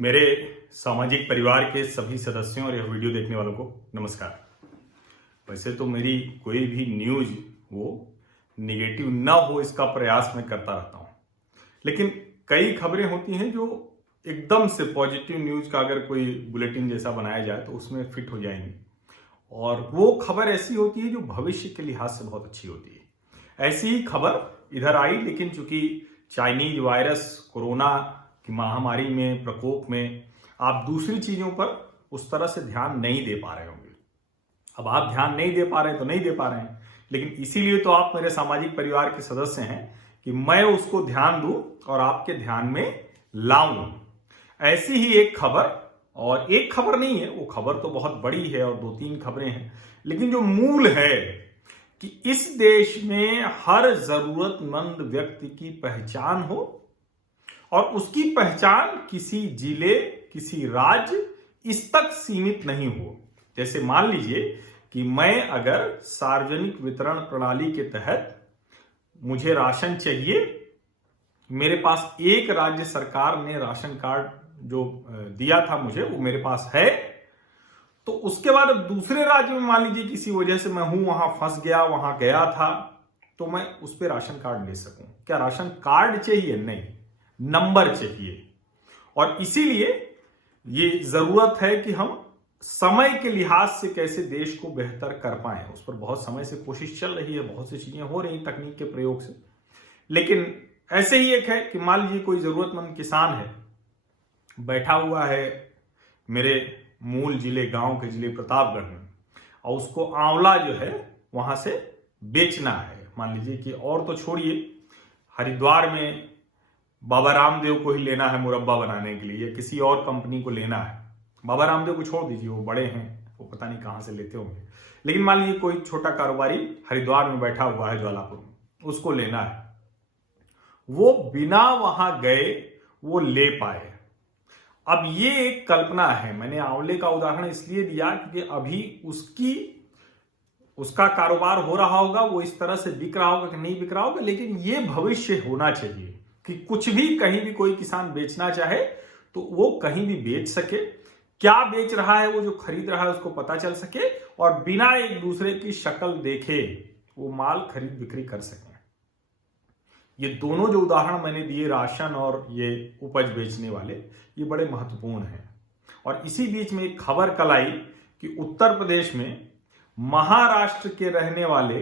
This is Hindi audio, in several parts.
मेरे सामाजिक परिवार के सभी सदस्यों और यह वीडियो देखने वालों को नमस्कार। वैसे तो मेरी कोई भी न्यूज वो निगेटिव ना हो इसका प्रयास मैं करता रहता हूँ, लेकिन कई खबरें होती हैं जो एकदम से पॉजिटिव न्यूज का अगर कोई बुलेटिन जैसा बनाया जाए तो उसमें फिट हो जाएंगी, और वो खबर ऐसी होती है जो भविष्य के लिहाज से बहुत अच्छी होती है। ऐसी ही खबर इधर आई, लेकिन चूंकि चाइनीज वायरस कोरोना की महामारी में प्रकोप में आप दूसरी चीजों पर उस तरह से ध्यान नहीं दे पा रहे होंगे। अब आप ध्यान नहीं दे पा रहे हैं तो नहीं दे पा रहे हैं, लेकिन इसीलिए तो आप मेरे सामाजिक परिवार के सदस्य हैं कि मैं उसको ध्यान दूं और आपके ध्यान में लाऊं। ऐसी ही एक खबर, और एक खबर नहीं है, वो खबर तो बहुत बड़ी है और 2-3 खबरें हैं, लेकिन जो मूल है कि इस देश में हर जरूरतमंद व्यक्ति की पहचान हो और उसकी पहचान किसी जिले, किसी राज्य इस तक सीमित नहीं हो। जैसे मान लीजिए कि मैं अगर सार्वजनिक वितरण प्रणाली के तहत मुझे राशन चाहिए, मेरे पास एक राज्य सरकार ने राशन कार्ड जो दिया था मुझे वो मेरे पास है, तो उसके बाद दूसरे राज्य में मान लीजिए किसी वजह से मैं हूं वहां फंस गया, वहां गया था, तो मैं उस पर राशन कार्ड ले सकूं। क्या राशन कार्ड चाहिए? नहीं, नंबर चाहिए। और इसीलिए ये जरूरत है कि हम समय के लिहाज से कैसे देश को बेहतर कर पाएं, उस पर बहुत समय से कोशिश चल रही है, बहुत सी चीजें हो रही तकनीक के प्रयोग से। लेकिन ऐसे ही एक है कि मान लीजिए कोई जरूरतमंद किसान है, बैठा हुआ है मेरे मूल जिले, गांव के जिले प्रतापगढ़ में, और उसको आंवला जो है वहां से बेचना है। मान लीजिए कि, और तो छोड़िए, हरिद्वार में बाबा रामदेव को ही लेना है मुरब्बा बनाने के लिए, या किसी और कंपनी को लेना है। बाबा रामदेव को छोड़ दीजिए, वो बड़े हैं, वो पता नहीं कहां से लेते होंगे, लेकिन मान लीजिए कोई छोटा कारोबारी हरिद्वार में बैठा हुआ है, ज्वालापुर में, उसको लेना है। वो बिना वहां गए वो ले पाए। अब ये एक कल्पना है, मैंने आंवले का उदाहरण इसलिए दिया क्योंकि अभी उसका कारोबार हो रहा होगा, वो इस तरह से बिक रहा होगा कि नहीं बिक रहा होगा, लेकिन ये भविष्य होना चाहिए कि कुछ भी कहीं भी कोई किसान बेचना चाहे तो वो कहीं भी बेच सके, क्या बेच रहा है वो जो खरीद रहा है उसको पता चल सके, और बिना एक दूसरे की शक्ल देखे वो माल खरीद बिक्री कर सके। ये दोनों जो उदाहरण मैंने दिए, राशन और ये उपज बेचने वाले, ये बड़े महत्वपूर्ण हैं। और इसी बीच में एक खबर कल आई कि उत्तर प्रदेश में महाराष्ट्र के रहने वाले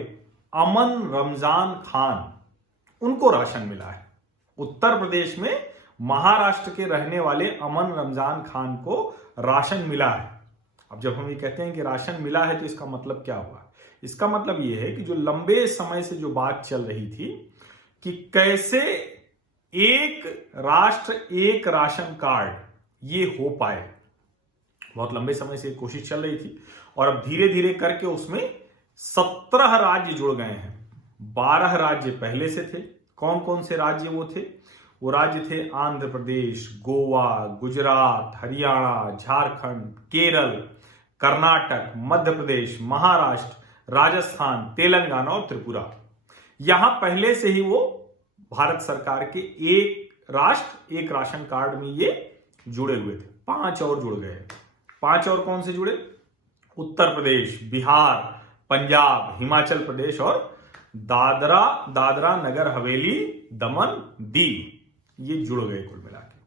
अमन रमजान खान, उनको राशन मिला है। उत्तर प्रदेश में महाराष्ट्र के रहने वाले अमन रमजान खान को राशन मिला है। अब जब हम ये कहते हैं कि राशन मिला है तो इसका मतलब क्या हुआ? इसका मतलब ये है कि जो लंबे समय से जो बात चल रही थी कि कैसे एक राष्ट्र एक राशन कार्ड ये हो पाए, बहुत लंबे समय से कोशिश चल रही थी, और अब धीरे धीरे करके उसमें 17 राज्य जुड़ गए हैं। 12 राज्य पहले से थे। कौन कौन से राज्य वो थे? वो राज्य थे आंध्र प्रदेश, गोवा, गुजरात, हरियाणा, झारखंड, केरल, कर्नाटक, मध्य प्रदेश, महाराष्ट्र, राजस्थान, तेलंगाना और त्रिपुरा। यहां पहले से ही वो भारत सरकार के एक राष्ट्र एक राशन कार्ड में ये जुड़े हुए थे। 5 और जुड़ गए। 5 और कौन से जुड़े? उत्तर प्रदेश, बिहार, पंजाब, हिमाचल प्रदेश और दादरा नगर हवेली, दमन, दीव, ये जुड़ गए कुल मिला के।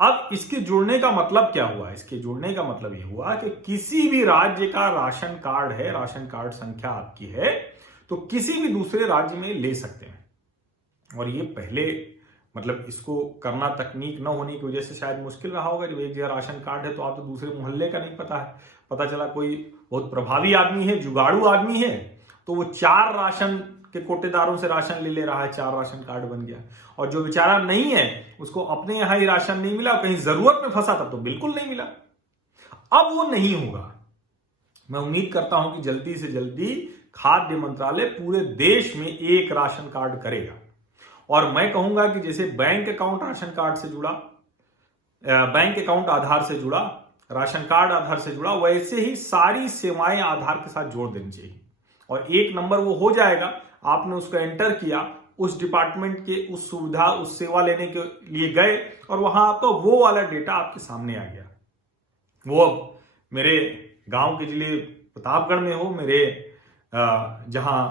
अब इसके जुड़ने का मतलब क्या हुआ? इसके जुड़ने का मतलब यह हुआ कि किसी भी राज्य का राशन कार्ड है, राशन कार्ड संख्या आपकी है, तो किसी भी दूसरे राज्य में ले सकते हैं। और ये पहले मतलब इसको करना तकनीक न होने की वजह से शायद मुश्किल रहा होगा। जब एक जगह राशन कार्ड है तो आप तो दूसरे मोहल्ले का नहीं पता है, पता चला कोई बहुत प्रभावी आदमी है, जुगाड़ू आदमी है, तो वो 4 राशन के कोटेदारों से राशन ले रहा है, 4 राशन कार्ड बन गया। और जो बेचारा नहीं है उसको अपने यहां ही राशन नहीं मिला, कहीं जरूरत में फंसा था तो बिल्कुल नहीं मिला। अब वो नहीं होगा। मैं उम्मीद करता हूं कि जल्दी से जल्दी खाद्य मंत्रालय पूरे देश में एक राशन कार्ड करेगा। और मैं कहूंगा कि जैसे बैंक अकाउंट राशन कार्ड से जुड़ा, बैंक अकाउंट आधार से जुड़ा, राशन कार्ड आधार से जुड़ा, वैसे ही सारी सेवाएं आधार के साथ जोड़ देनी चाहिए। और एक नंबर वो हो जाएगा, आपने उसको एंटर किया, उस डिपार्टमेंट के उस सुविधा उस सेवा लेने के लिए गए और वहां आपका वो वाला डेटा आपके सामने आ गया। वो अब मेरे गांव के जिले प्रतापगढ़ में हो, मेरे जहां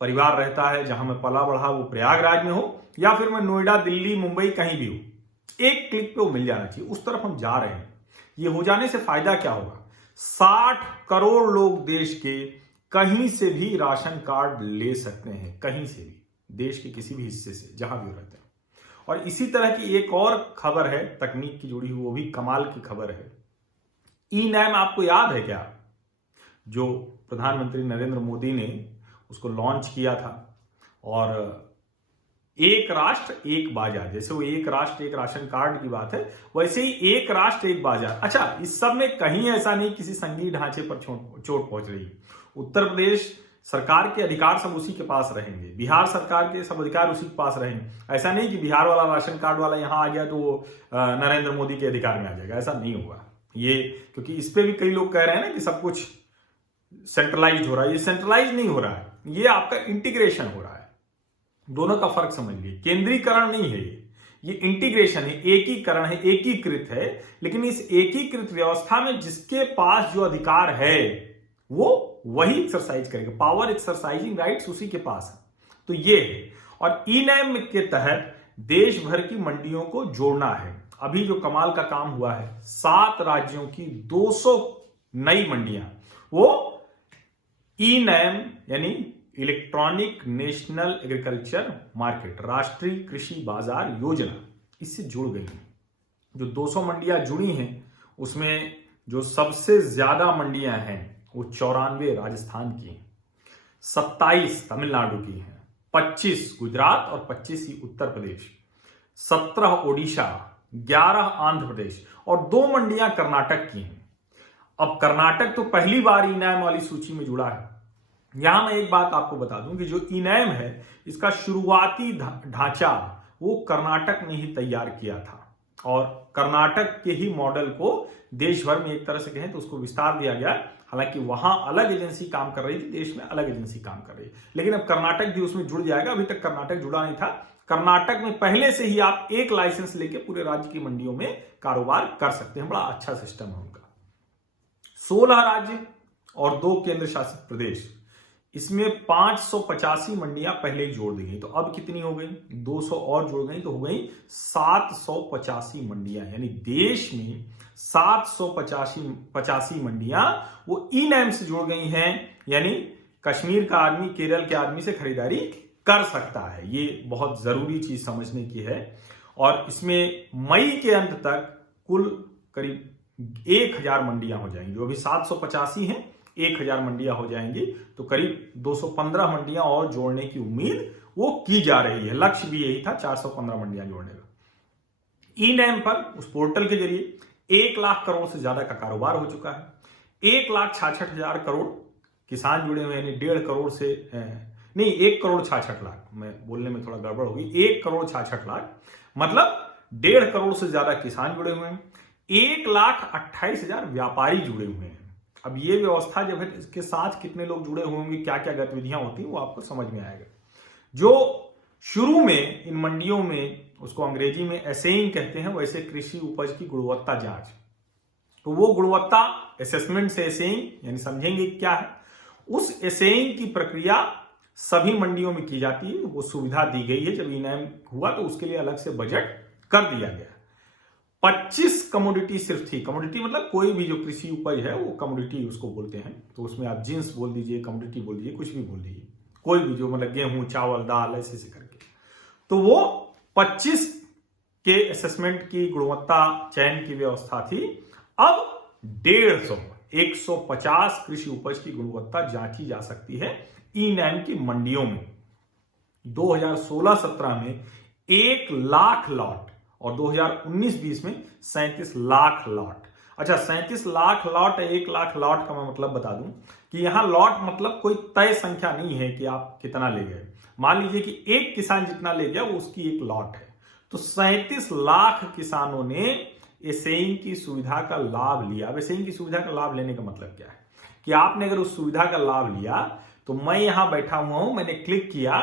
परिवार रहता है, जहां मैं पला बढ़ा वो प्रयागराज में हो, या फिर मैं नोएडा, दिल्ली, मुंबई कहीं भी हूं, एक क्लिक पे वो मिल जाना चाहिए। उस तरफ हम जा रहे हैं। ये हो जाने से फायदा क्या होगा? 60 करोड़ लोग देश के कहीं से भी राशन कार्ड ले सकते हैं, कहीं से भी, देश के किसी भी हिस्से से, जहां भी रहते हैं। और इसी तरह की एक और खबर है तकनीक की जुड़ी हुई, वो भी कमाल की खबर है। ई नैम आपको याद है क्या? जो प्रधानमंत्री नरेंद्र मोदी ने उसको लॉन्च किया था, और एक राष्ट्र एक बाजार, जैसे वो एक राष्ट्र एक राशन कार्ड की बात है, वैसे ही एक राष्ट्र एक बाजार। अच्छा, इस सब में कहीं ऐसा नहीं किसी संघीय ढांचे पर चोट पहुंच रही। उत्तर प्रदेश सरकार के अधिकार सब उसी के पास रहेंगे, बिहार सरकार के सब अधिकार उसी के पास रहेंगे। ऐसा नहीं कि बिहार वाला राशन कार्ड वाला यहां आ गया तो वो नरेंद्र मोदी के अधिकार में आ जाएगा, ऐसा नहीं होगा। ये क्योंकि इस पे भी कई लोग कह रहे हैं ना कि सब कुछ सेंट्रलाइज हो रहा है। ये सेंट्रलाइज नहीं हो रहा है, ये आपका इंटीग्रेशन हो रहा है। दोनों का फर्क समझ लीजिए। केंद्रीकरण नहीं है, ये इंटीग्रेशन है, एकीकरण है, एकीकृत है। लेकिन इस एकीकृत व्यवस्था में जिसके पास जो अधिकार है वो वही एक्सरसाइज करेगा। पावर एक्सरसाइजिंग राइट्स उसी के पास है। तो ये है। और ई नैम के तहत देश भर की मंडियों को जोड़ना है। अभी जो कमाल का काम हुआ है, 7 राज्यों की 200 नई मंडियां, वो ई नैम यानी इलेक्ट्रॉनिक नेशनल एग्रीकल्चर मार्केट, राष्ट्रीय कृषि बाजार योजना, इससे जुड़ गई हैं। जो 200 मंडियां जुड़ी हैं उसमें जो सबसे ज्यादा मंडियां हैं वो 94 राजस्थान की हैं, 27 तमिलनाडु की हैं, 25 गुजरात और 25 ही उत्तर प्रदेश, 17 ओडिशा, 11 आंध्र प्रदेश और 2 मंडियां कर्नाटक की हैं। अब कर्नाटक तो पहली बार ई नैम वाली सूची में जुड़ा है। यहां मैं एक बात आपको बता दूं कि जो ई नैम है इसका शुरुआती ढांचा वो कर्नाटक ने ही तैयार किया था, और कर्नाटक के ही मॉडल को देश भर में एक तरह से कहें तो उसको विस्तार दिया गया। हालांकि वहां अलग एजेंसी काम कर रही थी, देश में अलग एजेंसी काम कर रही है, लेकिन अब कर्नाटक भी उसमें जुड़ जाएगा। अभी तक कर्नाटक जुड़ा नहीं था। कर्नाटक में पहले से ही आप एक लाइसेंस लेके पूरे राज्य की मंडियों में कारोबार कर सकते हैं। बड़ा अच्छा सिस्टम है उनका। 16 राज्य और 2 केंद्र शासित प्रदेश, इसमें 585 मंडियां पहले ही जोड़ दी गई। तो अब कितनी हो गई? 200 और जोड़ गई तो हो गई 785 मंडियां। यानी देश में 785 मंडियां वो ई नैम से जुड़ गई हैं। यानी कश्मीर का आदमी केरल के आदमी से खरीदारी कर सकता है। ये बहुत जरूरी चीज समझने की है। और इसमें मई के अंत तक कुल करीब 1000 मंडियां हो जाएंगी। जो अभी 785 हैं, 1000 मंडियां हो जाएंगी, तो करीब 215 मंडियां और जोड़ने की उम्मीद वो की जा रही है। लक्ष्य भी यही था, 415 मंडियां जोड़ने का। ई नैम पर उस पोर्टल के जरिए 1 लाख करोड़ से ज्यादा का कारोबार हो चुका है। 1,66,000 करोड़ किसान जुड़े हुए, यानी 1.5 करोड़ से नहीं 1 करोड़ 66 लाख, मैं बोलने में थोड़ा गड़बड़ होगी, 1 करोड़ 66 लाख, मतलब 1.5 करोड़ से ज्यादा किसान जुड़े हुए हैं। 1,28,000 व्यापारी जुड़े हुए हैं। अब ये व्यवस्था जब है, इसके साथ कितने लोग जुड़े हुए होंगे, क्या क्या गतिविधियां होती हैं, वो आपको समझ में आएगा। जो शुरू में इन मंडियों में, उसको अंग्रेजी में असेइंग कहते हैं, वैसे कृषि उपज की गुणवत्ता जांच, तो वो गुणवत्ता असेसमेंट से असेइंग यानी समझेंगे क्या है। उस असेइंग की प्रक्रिया सभी मंडियों में की जाती है। वो सुविधा दी गई है। जब ई नैम हुआ तो उसके लिए अलग से बजट कर दिया गया। 25 कमोडिटी सिर्फ थी। कमोडिटी मतलब कोई भी जो कृषि उपज है वो कमोडिटी उसको बोलते हैं। तो उसमें आप जिन्स बोल दीजिए, कमोडिटी बोल दीजिए, कुछ भी बोल दीजिए, कोई भी जो मतलब गेहूं, चावल, दाल, ऐसे करके। तो वो 25 के असेसमेंट की गुणवत्ता चयन की व्यवस्था थी। अब 150 कृषि उपज की गुणवत्ता जांची जा सकती है ई नैम की मंडियों में। 2016-17 में 1 लाख लॉट और 2019-20 में 37 लाख लॉट। अच्छा, 37 लाख लॉट, 1 लाख लॉट का मैं मतलब बता दूं कि यहां लॉट मतलब कोई तय संख्या नहीं है कि आप कितना ले गए। मान लीजिए कि एक किसान जितना ले गया वो उसकी एक लॉट है। तो 37 लाख किसानों ने एसेइंग की सुविधा का लाभ लिया। अब एसेइंग की सुविधा का लाभ लेने का मतलब क्या है कि आपने अगर उस सुविधा का लाभ लिया, तो मैं यहां बैठा हुआ हूं, मैंने क्लिक किया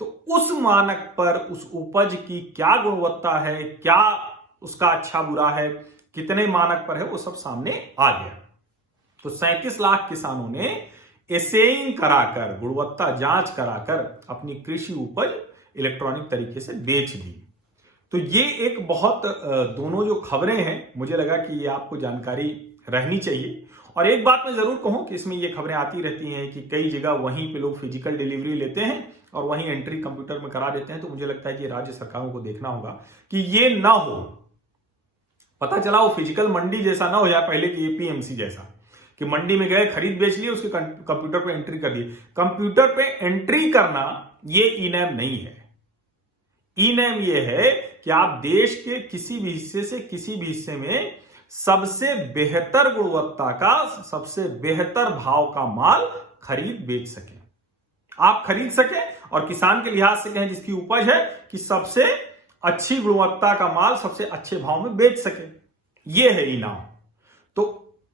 तो उस मानक पर उस उपज की क्या गुणवत्ता है, क्या उसका अच्छा बुरा है, कितने मानक पर है, वो सब सामने आ गया। तो 37 लाख किसानों ने एसेइंग कराकर, गुणवत्ता जांच कराकर अपनी कृषि उपज इलेक्ट्रॉनिक तरीके से बेच दी। तो ये एक बहुत दोनों जो खबरें हैं, मुझे लगा कि ये आपको जानकारी रहनी चाहिए। और एक बात मैं जरूर कहूं कि इसमें ये खबरें आती रहती हैं कि कई जगह वहीं पे लोग फिजिकल डिलीवरी लेते हैं और वहीं एंट्री कंप्यूटर में करा देते हैं। तो मुझे लगता है कि राज्य सरकारों को देखना होगा कि ये ना हो। पता चला वो फिजिकल मंडी जैसा ना हो जाए पहले की एपीएमसी जैसा, कि मंडी में गए, खरीद बेच लिए, उसके कंप्यूटर पे एंट्री कर दी। कंप्यूटर पे एंट्री करना ये ई-नैम नहीं है। ई-नैम ये है कि आप देश के किसी भी हिस्से से किसी भी हिस्से में सबसे बेहतर गुणवत्ता का, सबसे बेहतर भाव का माल खरीद बेच सके, आप खरीद सके। और किसान के लिहाज से कहें जिसकी उपज है, कि सबसे अच्छी गुणवत्ता का माल सबसे अच्छे भाव में बेच सके, यह है ई-नाम। तो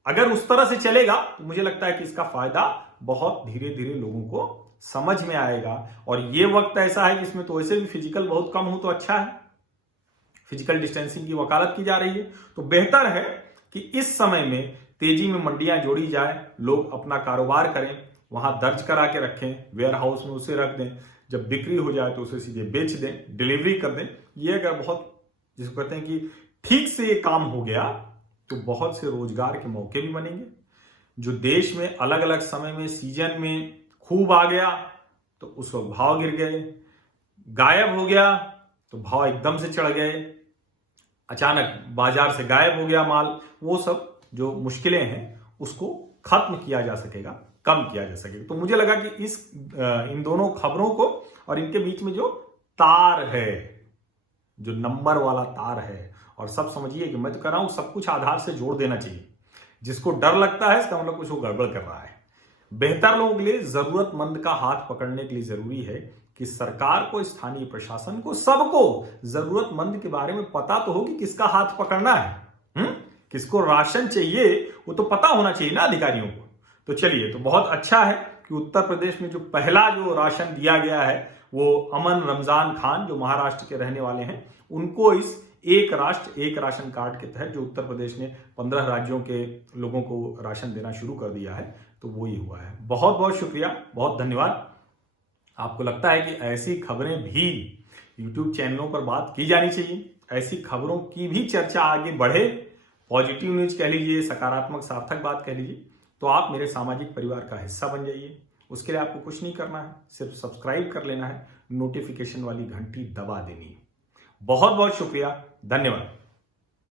अगर उस तरह से चलेगा तो मुझे लगता है कि इसका फायदा बहुत धीरे धीरे लोगों को समझ में आएगा। और ये वक्त ऐसा है कि इसमें तो वैसे भी फिजिकल बहुत कम हो तो अच्छा है, फिजिकल डिस्टेंसिंग की वकालत की जा रही है। तो बेहतर है कि इस समय में तेजी में मंडियां जोड़ी जाए, लोग अपना कारोबार करें, वहां दर्ज करा के रखें, वेयर हाउस में उसे रख दें, जब बिक्री हो जाए तो उसे सीधे बेच दें, डिलीवरी कर दें। ये अगर बहुत, जिसको कहते हैं कि ठीक से ये काम हो गया तो बहुत से रोजगार के मौके भी बनेंगे। जो देश में अलग अलग समय में सीजन में खूब आ गया तो उस वक्त भाव गिर गए, गायब हो गया तो भाव एकदम से चढ़ गए, अचानक बाजार से गायब हो गया माल, वो सब जो मुश्किलें हैं उसको खत्म किया जा सकेगा, कम किया जा सकेगा। तो मुझे लगा कि इन दोनों खबरों को और इनके बीच में जो तार है, जो नंबर वाला तार है, और सब समझिए कि मैं तो कह रहा हूं सब कुछ आधार से जोड़ देना चाहिए। जिसको डर लगता है इसका मतलब कुछ वो गड़बड़ कर रहा है। बेहतर लोगों के लिए, जरूरतमंद का हाथ पकड़ने के लिए जरूरी है कि सरकार को, स्थानीय प्रशासन को, सबको जरूरतमंद के बारे में पता तो हो कि किसका हाथ पकड़ना है। किसको राशन चाहिए वो तो पता होना चाहिए ना अधिकारियों को। तो चलिए, तो बहुत अच्छा है कि उत्तर प्रदेश में जो पहला जो राशन दिया गया है वो अमन रमजान खान, जो महाराष्ट्र के रहने वाले हैं, उनको इस एक राष्ट्र एक राशन कार्ड के तहत, जो उत्तर प्रदेश ने 15 राज्यों के लोगों को राशन देना शुरू कर दिया है, तो वो ही हुआ है। बहुत बहुत शुक्रिया, बहुत धन्यवाद। आपको लगता है कि ऐसी खबरें भी YouTube चैनलों पर बात की जानी चाहिए, ऐसी खबरों की भी चर्चा आगे बढ़े, पॉजिटिव न्यूज कह लीजिए, सकारात्मक सार्थक बात कह लीजिए, तो आप मेरे सामाजिक परिवार का हिस्सा बन जाइए। उसके लिए आपको कुछ नहीं करना है, सिर्फ सब्सक्राइब कर लेना है, नोटिफिकेशन वाली घंटी दबा देनी है। बहुत बहुत शुक्रिया, धन्यवाद।